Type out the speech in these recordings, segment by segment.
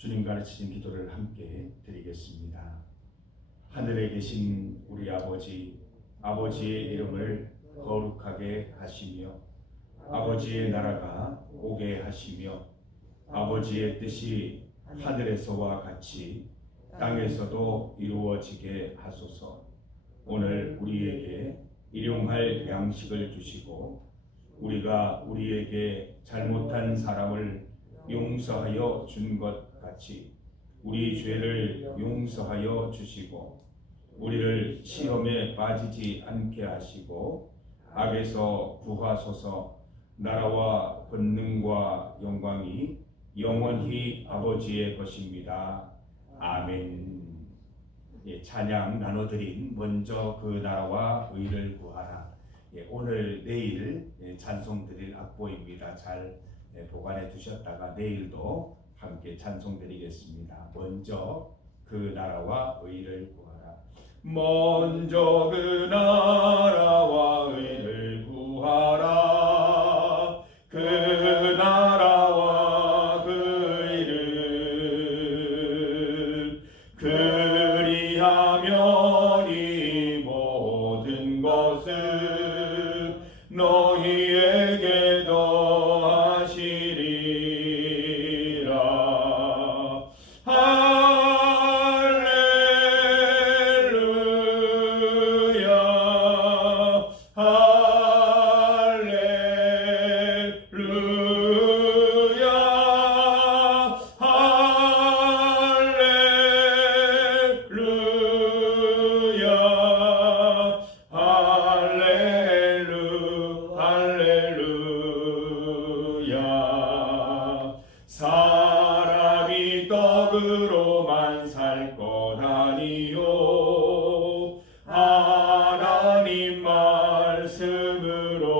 주님 가르치신 기도를 함께 드리겠습니다. 하늘에 계신 우리 아버지, 아버지의 이름을 거룩하게 하시며 아버지의 나라가 오게 하시며 아버지의 뜻이 하늘에서와 같이 땅에서도 이루어지게 하소서. 오늘 우리에게 일용할 양식을 주시고 우리가 우리에게 잘못한 사람을 용서하여 준 것 같이 우리 죄를 용서하여 주시고 우리를 시험에 빠지지 않게 하시고 악에서 구하소서. 나라와 권능과 영광이 영원히 아버지의 것입니다. 아멘. 찬양 나눠드린 먼저 그 나라와 의를 구하라. 오늘 내일 찬송 드릴 악보입니다. 잘 보관해 두셨다가 내일도 함께 찬송 드리겠습니다. 먼저 그 나라와 의를 구하라. 먼저 그 나라와 의를 구하라. 그 나라와 그 의를 그리하면 이 모든 것을 너희에게 더하시리라. 할렐루야. 사람이 떡으로만 살 것 아니요 하나님 말씀으로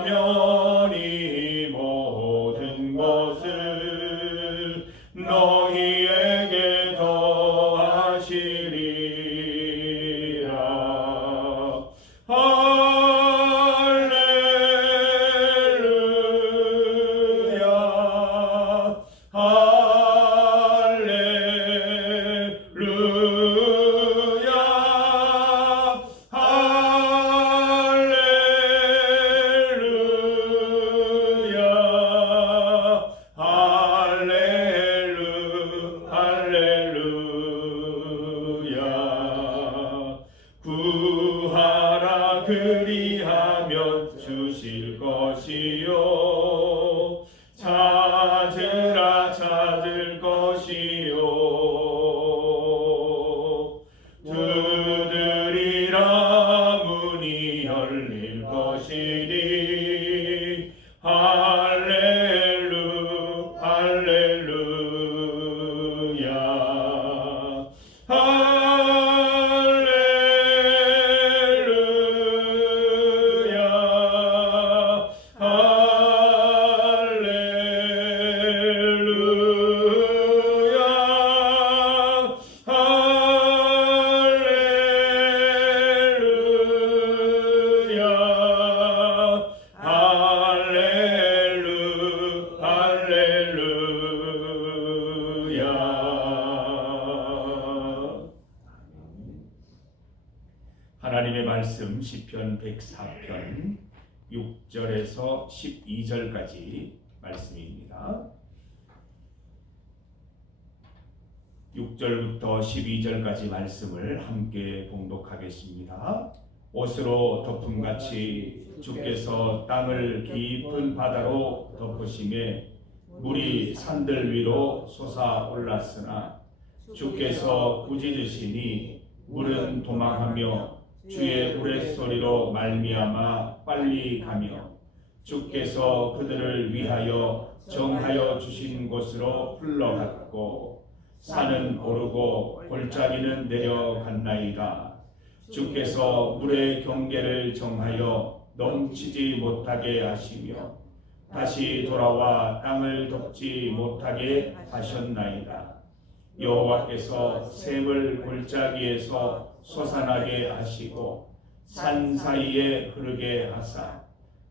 그리하면 이 모든 것을 너희에게 더하시리라. 구하라 그리하면 주실 것이요 찾으라 찾을 것이요 두드리라 문이 열릴 것이니 할렐루야. 하나님의 말씀 시편 104편 6절에서 12절까지 말씀입니다. 6절부터 12절까지 말씀을 함께 봉독하겠습니다. 옷으로 덮음같이 주께서 땅을 깊은 바다로 덮으심에 물이 산들 위로 솟아올랐으나 주께서 꾸짖으시니 물은 도망하며 주의 우레소리로 말미암아 빨리 가며 주께서 그들을 위하여 정하여 주신 곳으로 흘러갔고 산은 오르고 골짜기는 내려갔나이다. 주께서 물의 경계를 정하여 넘치지 못하게 하시며 다시 돌아와 땅을 덮지 못하게 하셨나이다. 여호와께서 샘을 골짜기에서 솟아나게 하시고 산 사이에 흐르게 하사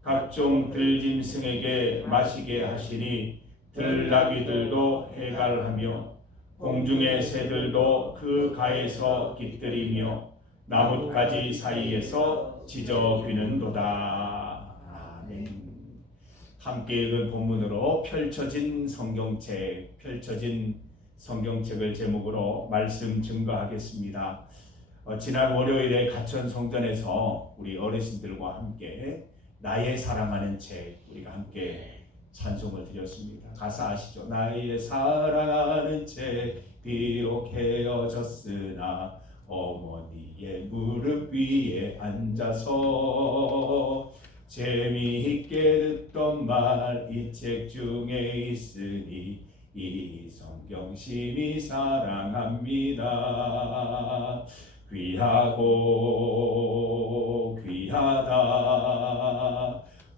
각종 들짐승에게 마시게 하시니 들나귀들도 해갈하며 공중의 새들도 그 가에서 깃들이며 나뭇가지 사이에서 짖어 귀는도다. 아멘. 함께 읽은 본문으로 펼쳐진 성경책을 제목으로 말씀 증거하겠습니다. 지난 월요일에 가천 성전에서 우리 어르신들과 함께 나의 사랑하는 책 우리가 함께 찬송을 드렸습니다. 가사 아시죠? 나의 사랑하는 책 비록 헤어졌으나 어머니의 무릎 위에 앉아서 재미있게 듣던 말 이 책 중에 있으니 이 성경 심히 사랑합니다. 귀하고 귀하다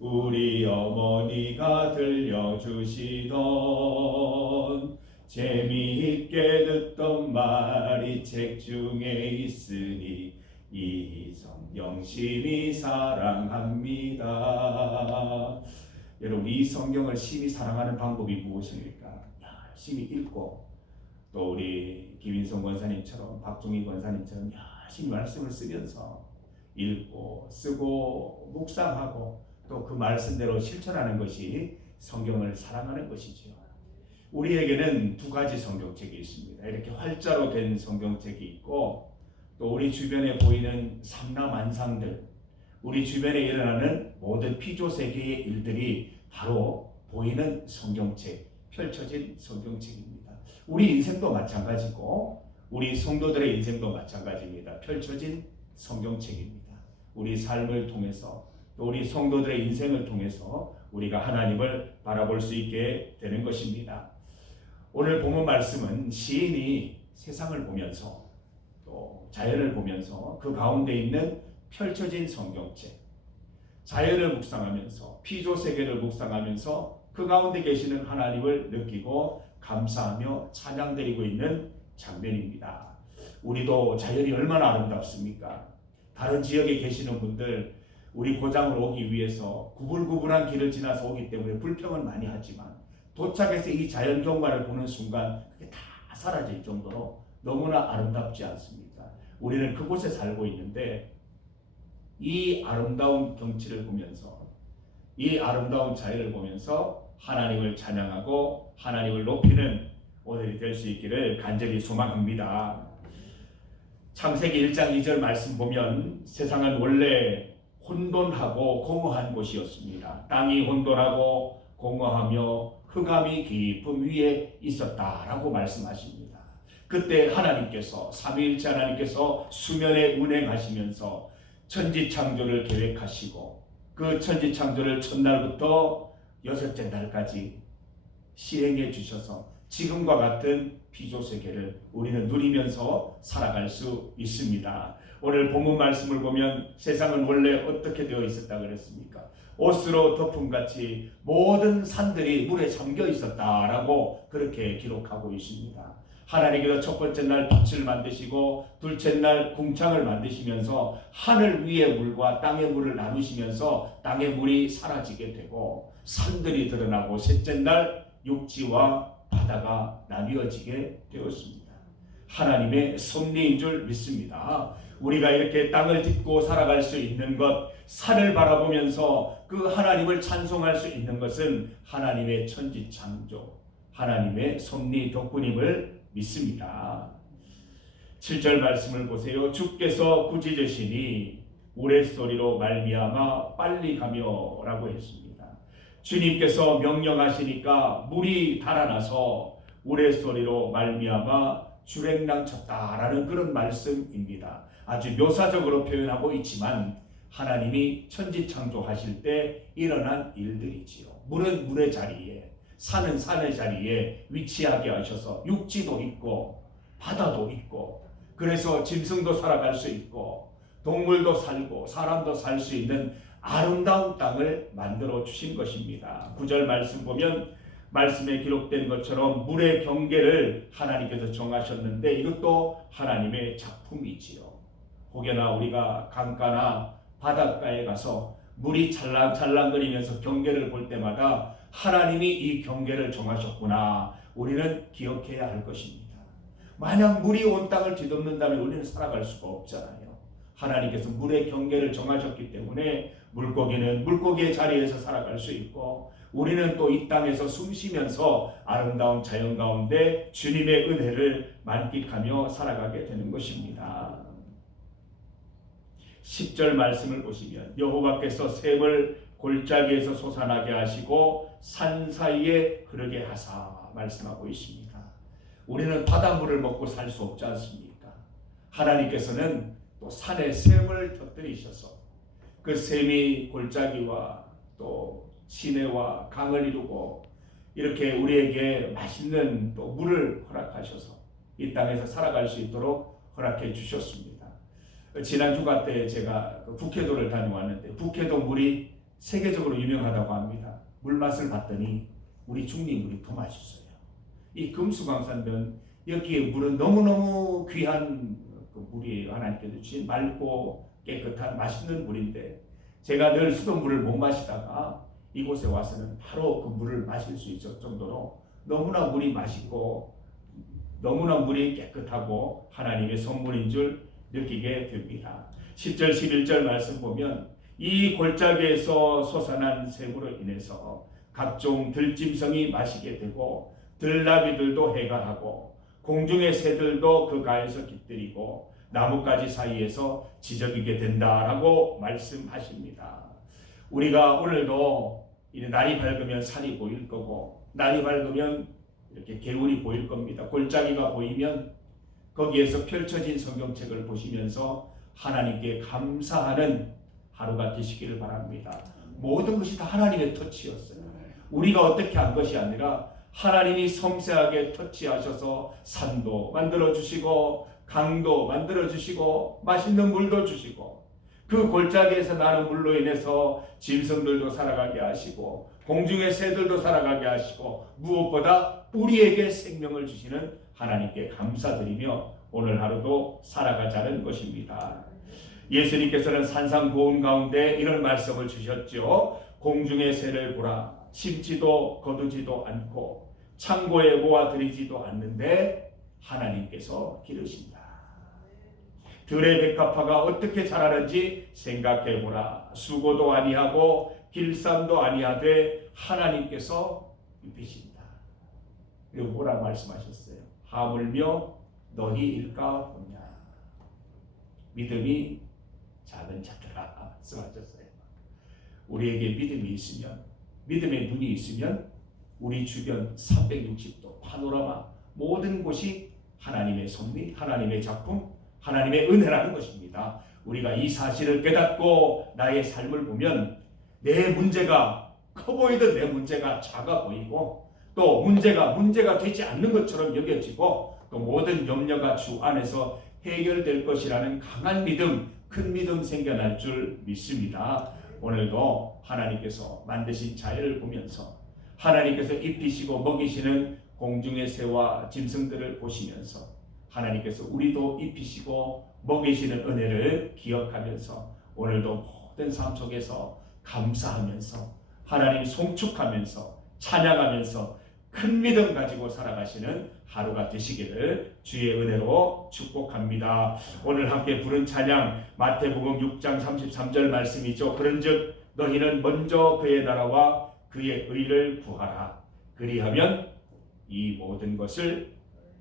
우리 어머니가 들려주시던 재미있게 듣던 말 이 책 중에 있으니 이 성경 심히 사랑합니다. 여러분, 이 성경을 심히 사랑하는 방법이 무엇입니까? 열심히 읽고 또 우리 김인성 권사님처럼 박종희 권사님처럼 열심히 말씀을 쓰면서 읽고 쓰고 묵상하고 또 그 말씀대로 실천하는 것이 성경을 사랑하는 것이죠. 우리에게는 두 가지 성경책이 있습니다. 이렇게 활자로 된 성경책이 있고 또 우리 주변에 보이는 삼라만상들, 우리 주변에 일어나는 모든 피조세계의 일들이 바로 보이는 성경책, 펼쳐진 성경책입니다. 우리 인생도 마찬가지고 우리 성도들의 인생도 마찬가지입니다. 펼쳐진 성경책입니다. 우리 삶을 통해서 또 우리 성도들의 인생을 통해서 우리가 하나님을 바라볼 수 있게 되는 것입니다. 오늘 본문 말씀은 시인이 세상을 보면서 또 자연을 보면서 그 가운데 있는 펼쳐진 성경책, 자연을 묵상하면서 피조세계를 묵상하면서 그 가운데 계시는 하나님을 느끼고 감사하며 찬양드리고 있는 장면입니다. 우리도 자연이 얼마나 아름답습니까? 다른 지역에 계시는 분들 우리 고장을 오기 위해서 구불구불한 길을 지나서 오기 때문에 불평은 많이 하지만 도착해서 이 자연 경관을 보는 순간 그게 다 사라질 정도로 너무나 아름답지 않습니까? 우리는 그곳에 살고 있는데 이 아름다운 경치를 보면서 이 아름다운 자연을 보면서 하나님을 찬양하고 하나님을 높이는 오늘이 될 수 있기를 간절히 소망합니다. 창세기 1장 2절 말씀 보면 세상은 원래 혼돈하고 공허한 곳이었습니다. 땅이 혼돈하고 공허하며 흑암이 깊음 위에 있었다라고 말씀하십니다. 그때 하나님께서 삼위일체 하나님께서 수면에 운행하시면서 천지창조를 계획하시고 그 천지창조를 첫날부터 여섯째 날까지 실행해 주셔서 지금과 같은 피조세계를 우리는 누리면서 살아갈 수 있습니다. 오늘 본문 말씀을 보면 세상은 원래 어떻게 되어 있었다 그랬습니까? 옷으로 덮음같이 모든 산들이 물에 잠겨 있었다라고 그렇게 기록하고 있습니다. 하나님께서 첫 번째 날 빛을 만드시고 둘째 날 궁창을 만드시면서 하늘 위의 물과 땅의 물을 나누시면서 땅의 물이 사라지게 되고 산들이 드러나고 셋째 날 육지와 바다가 나뉘어지게 되었습니다. 하나님의 섭리인 줄 믿습니다. 우리가 이렇게 땅을 딛고 살아갈 수 있는 것, 산을 바라보면서 그 하나님을 찬송할 수 있는 것은 하나님의 천지창조, 하나님의 섭리 덕분임을 믿습니다. 7절 말씀을 보세요. 주께서 꾸짖으시니 우레소리로 말미암아 빨리 가며 라고 했습니다. 주님께서 명령하시니까 물이 달아나서 우레소리로 말미암아 주랭랑쳤다라는 그런 말씀입니다. 아주 묘사적으로 표현하고 있지만 하나님이 천지창조하실 때 일어난 일들이지요. 물은 물의 자리에, 산은 산의 자리에 위치하게 하셔서 육지도 있고 바다도 있고 그래서 짐승도 살아갈 수 있고 동물도 살고 사람도 살 수 있는 아름다운 땅을 만들어 주신 것입니다. 9절 말씀 보면 말씀에 기록된 것처럼 물의 경계를 하나님께서 정하셨는데 이것도 하나님의 작품이지요. 혹여나 우리가 강가나 바닷가에 가서 물이 찰랑찰랑거리면서 경계를 볼 때마다 하나님이 이 경계를 정하셨구나. 우리는 기억해야 할 것입니다. 만약 물이 온 땅을 뒤덮는다면 우리는 살아갈 수가 없잖아요. 하나님께서 물의 경계를 정하셨기 때문에 물고기는 물고기의 자리에서 살아갈 수 있고, 우리는 또 이 땅에서 숨쉬면서 아름다운 자연 가운데 주님의 은혜를 만끽하며 살아가게 되는 것입니다. 10절 말씀을 보시면 여호와께서 샘을 골짜기에서 솟아나게 하시고 산 사이에 흐르게 하사 말씀하고 있습니다. 우리는 바닷물을 먹고 살 수 없지 않습니까? 하나님께서는 또 산에 샘을 터뜨리셔서 그 샘이 골짜기와 또 시내와 강을 이루고 이렇게 우리에게 맛있는 또 물을 허락하셔서 이 땅에서 살아갈 수 있도록 허락해 주셨습니다. 지난 휴가 때 제가 북해도를 다녀왔는데 북해도 물이 세계적으로 유명하다고 합니다. 물 맛을 봤더니 우리 중리물이 더 맛있어요. 이 금수강산면 여기에 물은 너무너무 귀한 그 물이에요. 하나님께서 주신 맑고 깨끗한 맛있는 물인데 제가 늘 수돗물을 못 마시다가 이곳에 와서는 바로 그 물을 마실 수 있을 정도로 너무나 물이 맛있고 너무나 물이 깨끗하고 하나님의 선물인 줄 느끼게 됩니다. 10절 11절 말씀 보면 이 골짜기에서 솟아난 샘으로 인해서 각종 들짐승이 마시게 되고 들나귀들도 해갈하고 공중의 새들도 그 가에서 깃들이고 나뭇가지 사이에서 지저귀게 된다라고 말씀하십니다. 우리가 오늘도 날이 밝으면 산이 보일 거고 날이 밝으면 이렇게 개울이 보일 겁니다. 골짜기가 보이면 거기에서 펼쳐진 성경책을 보시면서 하나님께 감사하는 하루가 되시기를 바랍니다. 모든 것이 다 하나님의 터치였어요. 우리가 어떻게 한 것이 아니라 하나님이 섬세하게 터치하셔서 산도 만들어주시고 강도 만들어주시고 맛있는 물도 주시고 그 골짜기에서 나는 물로 인해서 짐승들도 살아가게 하시고 공중의 새들도 살아가게 하시고 무엇보다 우리에게 생명을 주시는 하나님께 감사드리며 오늘 하루도 살아가자는 것입니다. 예수님께서는 산상고음 가운데 이런 말씀을 주셨죠. 공중의 새를 보라. 심지도 거두지도 않고 창고에 모아들이지도 않는데 하나님께서 기르신다. 들의 백합화가 어떻게 자라는지 생각해보라. 수고도 아니하고 길쌈도 아니하되 하나님께서 입히신다. 그리고 뭐라 말씀하셨어요? 하물며 너희 일까 보냐. 믿음이 작은 자들아 말씀하셨어요. 우리에게 믿음이 있으면, 믿음의 눈이 있으면 우리 주변 360도 파노라마 모든 곳이 하나님의 섭리, 하나님의 작품, 하나님의 은혜라는 것입니다. 우리가 이 사실을 깨닫고 나의 삶을 보면 내 문제가 커 보이던 내 문제가 작아 보이고 또 문제가 되지 않는 것처럼 여겨지고 또 모든 염려가 주 안에서 해결될 것이라는 강한 믿음, 큰 믿음 생겨날 줄 믿습니다. 오늘도 하나님께서 만드신 자연을 보면서 하나님께서 입히시고 먹이시는 공중의 새와 짐승들을 보시면서 하나님께서 우리도 입히시고 먹이시는 은혜를 기억하면서 오늘도 모든 삶 속에서 감사하면서 하나님 송축하면서 찬양하면서 큰 믿음 가지고 살아가시는 하루가 되시기를 주의 은혜로 축복합니다. 오늘 함께 부른 찬양 마태복음 6장 33절 말씀이죠. 그런즉 너희는 먼저 그의 나라와 그의 의를 구하라. 그리하면 이 모든 것을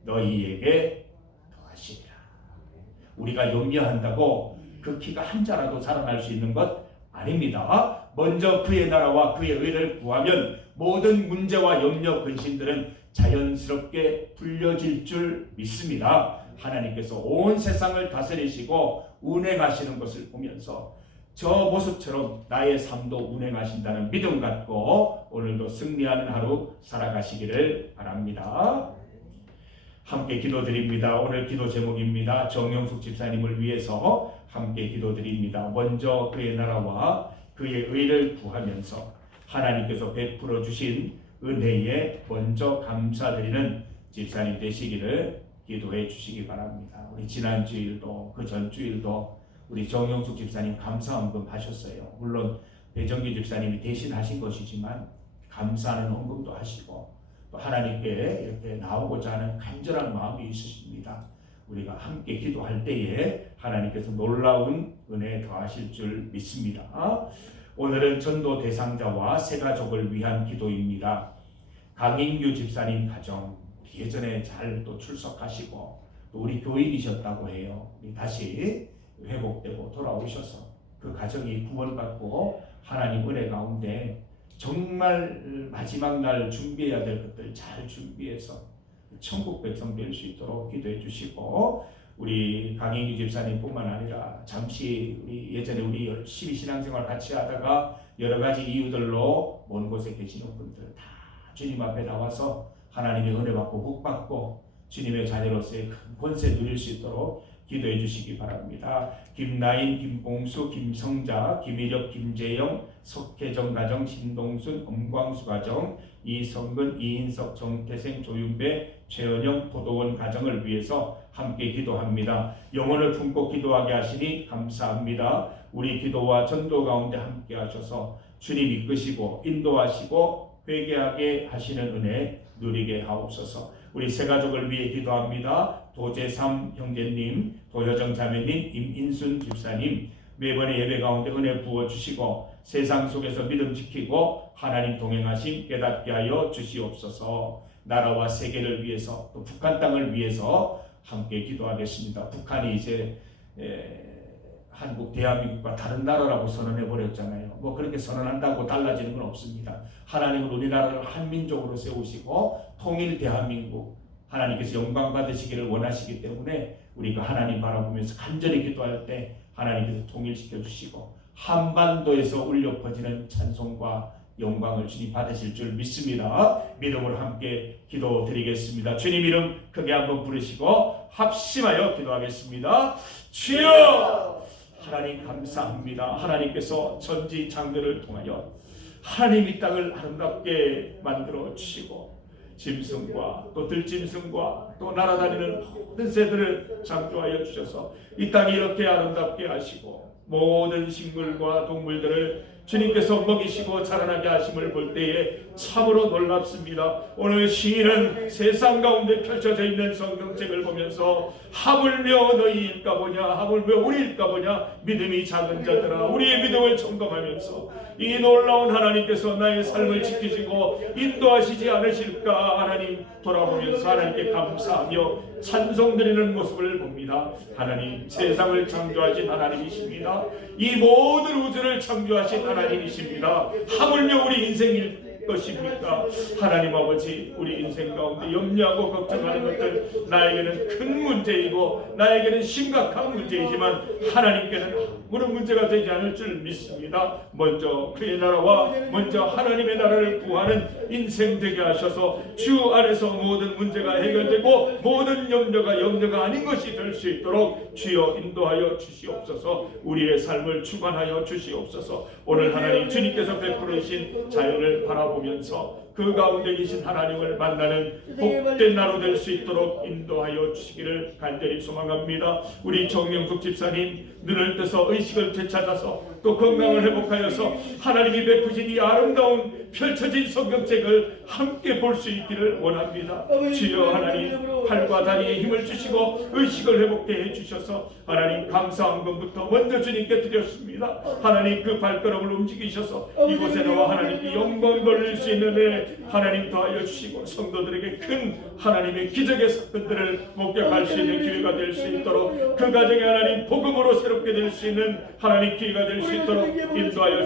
너희에게 더하시리라. 우리가 염려한다고 그 키가 한 자라도 자라날 수 있는 것 아닙니다. 먼저 그의 나라와 그의 의를 구하면 모든 문제와 염려 근심들은 자연스럽게 풀려질 줄 믿습니다. 하나님께서 온 세상을 다스리시고 운행하시는 것을 보면서 저 모습처럼 나의 삶도 운행하신다는 믿음 갖고 오늘도 승리하는 하루 살아가시기를 바랍니다. 함께 기도드립니다. 오늘 기도 제목입니다. 정영숙 집사님을 위해서 함께 기도드립니다. 먼저 그의 나라와 그의 의를 구하면서 하나님께서 베풀어 주신 은혜에 먼저 감사드리는 집사님 되시기를 기도해 주시기 바랍니다. 우리 지난 주일도 그 전 주일도 우리 정영숙 집사님 감사헌금 하셨어요. 물론 배정기 집사님이 대신하신 것이지만 감사하는 헌금도 하시고 또 하나님께 이렇게 나오고자 하는 간절한 마음이 있으십니다. 우리가 함께 기도할 때에 하나님께서 놀라운 은혜 더하실 줄 믿습니다. 오늘은 전도 대상자와 새 가족을 위한 기도입니다. 강인규 집사님 가정, 예전에 잘 또 출석하시고 또 우리 교인이셨다고 해요. 다시 회복되고 돌아오셔서 그 가정이 구원받고 하나님 은혜 가운데 정말 마지막 날 준비해야 될 것들 잘 준비해서 천국 백성 될 수 있도록 기도해 주시고, 우리 강인규 집사님뿐만 아니라 잠시 우리 예전에 우리 열심히 신앙생활 같이 하다가 여러 가지 이유들로 먼 곳에 계시는 분들 다 주님 앞에 나와서 하나님의 은혜 받고 복 받고 주님의 자녀로서의 큰 권세 누릴 수 있도록 기도해 주시기 바랍니다. 김나인, 김봉수, 김성자, 김일엽, 김재영, 석혜정 가정, 신동순, 엄광수 가정, 이성근, 이인석, 정태생, 조윤배, 최은영, 포도원 가정을 위해서 함께 기도합니다. 영혼을 품고 기도하게 하시니 감사합니다. 우리 기도와 전도 가운데 함께 하셔서 주님 이끄시고 인도하시고 회개하게 하시는 은혜 누리게 하옵소서. 우리 새 가족을 위해 기도합니다. 도재삼 형제님, 도효정 자매님, 임인순 집사님, 매번의 예배 가운데 은혜 부어주시고 세상 속에서 믿음 지키고 하나님 동행하심 깨닫게 하여 주시옵소서. 나라와 세계를 위해서 또 북한 땅을 위해서 함께 기도하겠습니다. 북한이 이제 한국, 대한민국과 다른 나라라고 선언해 버렸잖아요. 뭐 그렇게 선언한다고 달라지는 건 없습니다. 하나님은 우리나라를 한민족으로 세우시고 통일 대한민국, 하나님께서 영광 받으시기를 원하시기 때문에 우리가 하나님 바라보면서 간절히 기도할 때 하나님께서 통일시켜 주시고 한반도에서 울려 퍼지는 찬송과 영광을 주님 받으실 줄 믿습니다. 믿음으로 함께 기도 드리겠습니다. 주님 이름 크게 한번 부르시고 합심하여 기도하겠습니다. 주여! 하나님 감사합니다. 하나님께서 천지창조를 통하여 하나님 이 땅을 아름답게 만들어 주시고 짐승과 또 들짐승과 또 날아다니는 모든 새들을 창조하여 주셔서 이 땅이 이렇게 아름답게 하시고 모든 식물과 동물들을 주님께서 먹이시고 자라나게 하심을 볼 때에 참으로 놀랍습니다. 오늘 시인은 세상 가운데 펼쳐져 있는 성경책을 보면서 하물며 너희일까 보냐, 하물며 우리일까 보냐, 믿음이 작은 자들아 우리의 믿음을 점검하면서 이 놀라운 하나님께서 나의 삶을 지키시고 인도하시지 않으실까 하나님 돌아보면서 하나님께 감사하며 찬송드리는 모습을 봅니다. 하나님 세상을 창조하신 하나님이십니다. 이 모든 우주를 창조하신 하나님이십니다. 하물며 우리 인생일 것입니까? 하나님 아버지, 우리 인생 가운데 염려하고 걱정하는 것들 나에게는 큰 문제이고 나에게는 심각한 문제이지만 하나님께는 아무런 문제가 되지 않을 줄 믿습니다. 먼저 그의 나라와 먼저 하나님의 나라를 구하는 인생 되게 하셔서 주 안에서 모든 문제가 해결되고 모든 염려가 아닌 것이 될 수 있도록 주여 인도하여 주시옵소서. 우리의 삶을 주관하여 주시옵소서. 오늘 하나님 주님께서 베풀어 주신 자연을 바라보면서 그 가운데 계신 하나님을 만나는 복된 나로 될 수 있도록 인도하여 주시기를 간절히 소망합니다. 우리 정명숙 집사님 눈을 떠서 의식을 되찾아서 또 건강을 회복하여서 하나님이 베푸신 이 아름다운 펼쳐진 성경책을 함께 볼 수 있기를 원합니다. 주여 하나님 팔과 다리에 힘을 주시고 의식을 회복해 해주셔서 하나님 감사한 것부터 먼저 주님께 드렸습니다. 하나님 그 발걸음을 움직이셔서 이곳에 나와 하나님께 영광 돌릴 수 있는 애 하나님 더하여 주시고 성도들에게 큰 하나님의 기적의 사건들을 목격할 수 있는 기회가 될 수 있도록 그 가정에 하나님 복음으로 새롭게 될 수 있는 하나님 기회가 될 수 있도록 인도하여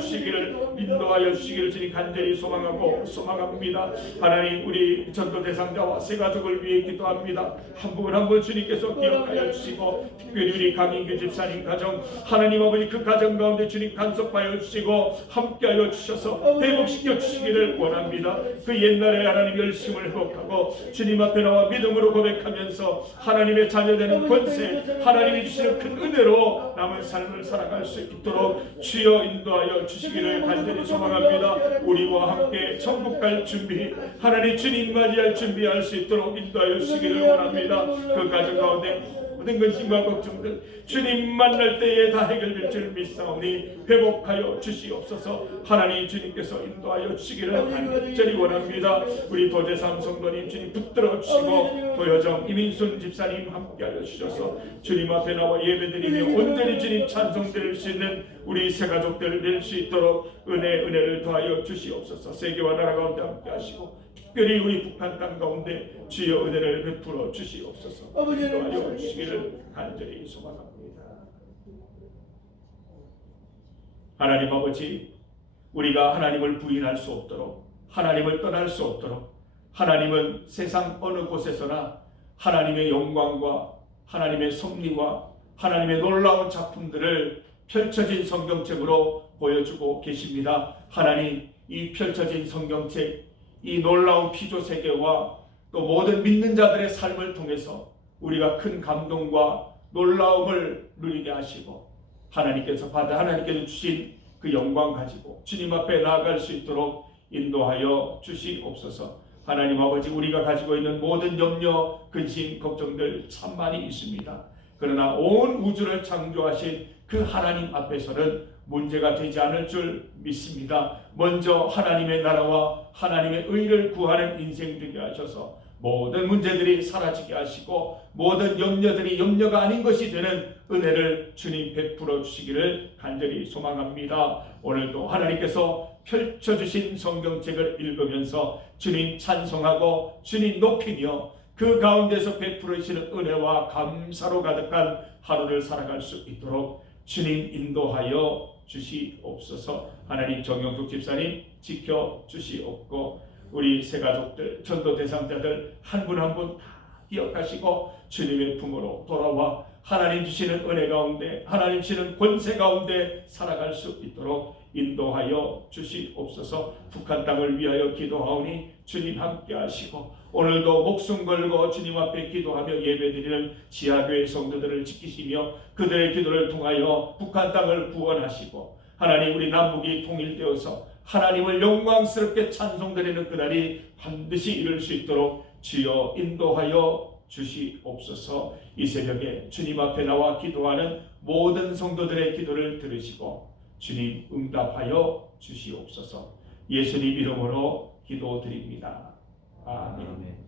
주시기를 주님 간절히 소망합니다. 하나님 우리 전도 대상자와 새 가족을 위해 기도합니다. 한 분 한 분 주님께서 기억하여 주시고 특별히 우리 강인규 집사님 가정 하나님 아버지 그 가정 가운데 주님 간섭하여 주시고 함께하여 주셔서 회복시켜 주시기를 원합니다. 그 옛날에 하나님 열심을 회복하고 주님 앞에 나와 믿음으로 고백하면서 하나님의 자녀되는 권세 하나님이 주시는 큰 은혜로 남은 삶을 살아갈 수 있도록 주여 인도하여 주시기를 간절히 소망합니다. 우리와 함께 천국 갈 준비 하나님 주님 맞이할 준비할 수 있도록 인도하여 주시기를 원합니다. 그 가정 가운데 모든 근심과 걱정들 주님 만날 때에 다 해결될 줄 믿사오니 회복하여 주시옵소서. 하나님 주님께서 인도하여 주시기를 간절히 원합니다. 우리 도재삼 성도님 주님 붙들어 주시고 도여정 이민순 집사님 함께하여 주셔서 주님 앞에 나와 예배드리며 온전히 주님 찬송 드릴 수 있는 우리 새 가족들 될 수 있도록 은혜를 더하여 주시옵소서. 세계와 나라 가운데 함께하시고 특별히 우리 북한 땅 가운데 주여 은혜를 베풀어 주시옵소서. 인도하여 주시기를 간절히 소망합니다. 하나님 아버지, 우리가 하나님을 부인할 수 없도록, 하나님을 떠날 수 없도록, 하나님은 세상 어느 곳에서나 하나님의 영광과 하나님의 섭리와 하나님의 놀라운 작품들을 펼쳐진 성경책으로 보여주고 계십니다. 하나님, 이 펼쳐진 성경책, 이 놀라운 피조 세계와 또 모든 믿는 자들의 삶을 통해서 우리가 큰 감동과 놀라움을 누리게 하시고 하나님께서 주신 그 영광 가지고 주님 앞에 나아갈 수 있도록 인도하여 주시옵소서. 하나님 아버지, 우리가 가지고 있는 모든 염려, 근심, 걱정들 참 많이 있습니다. 그러나 온 우주를 창조하신 그 하나님 앞에서는 문제가 되지 않을 줄 믿습니다. 먼저 하나님의 나라와 하나님의 의를 구하는 인생 되게 하셔서 모든 문제들이 사라지게 하시고 모든 염려들이 염려가 아닌 것이 되는 은혜를 주님 베풀어 주시기를 간절히 소망합니다. 오늘도 하나님께서 펼쳐주신 성경책을 읽으면서 주님 찬송하고 주님 높이며 그 가운데서 베풀어 주시는 은혜와 감사로 가득한 하루를 살아갈 수 있도록 주님 인도하여 주시옵소서. 하나님, 정영숙 집사님 지켜 주시옵고 우리 새 가족들, 전도 대상자들 한 분 한 분 다 기억하시고 주님의 품으로 돌아와 하나님 주시는 은혜 가운데, 하나님 주시는 권세 가운데 살아갈 수 있도록 인도하여 주시옵소서. 북한 땅을 위하여 기도하오니 주님 함께 하시고 오늘도 목숨 걸고 주님 앞에 기도하며 예배드리는 지하교회 성도들을 지키시며 그들의 기도를 통하여 북한 땅을 구원하시고 하나님, 우리 남북이 통일되어서 하나님을 영광스럽게 찬송드리는 그날이 반드시 이룰 수 있도록 주여 인도하여 주시옵소서. 이 새벽에 주님 앞에 나와 기도하는 모든 성도들의 기도를 들으시고 주님 응답하여 주시옵소서. 예수님 이름으로 기도드립니다. 아멘.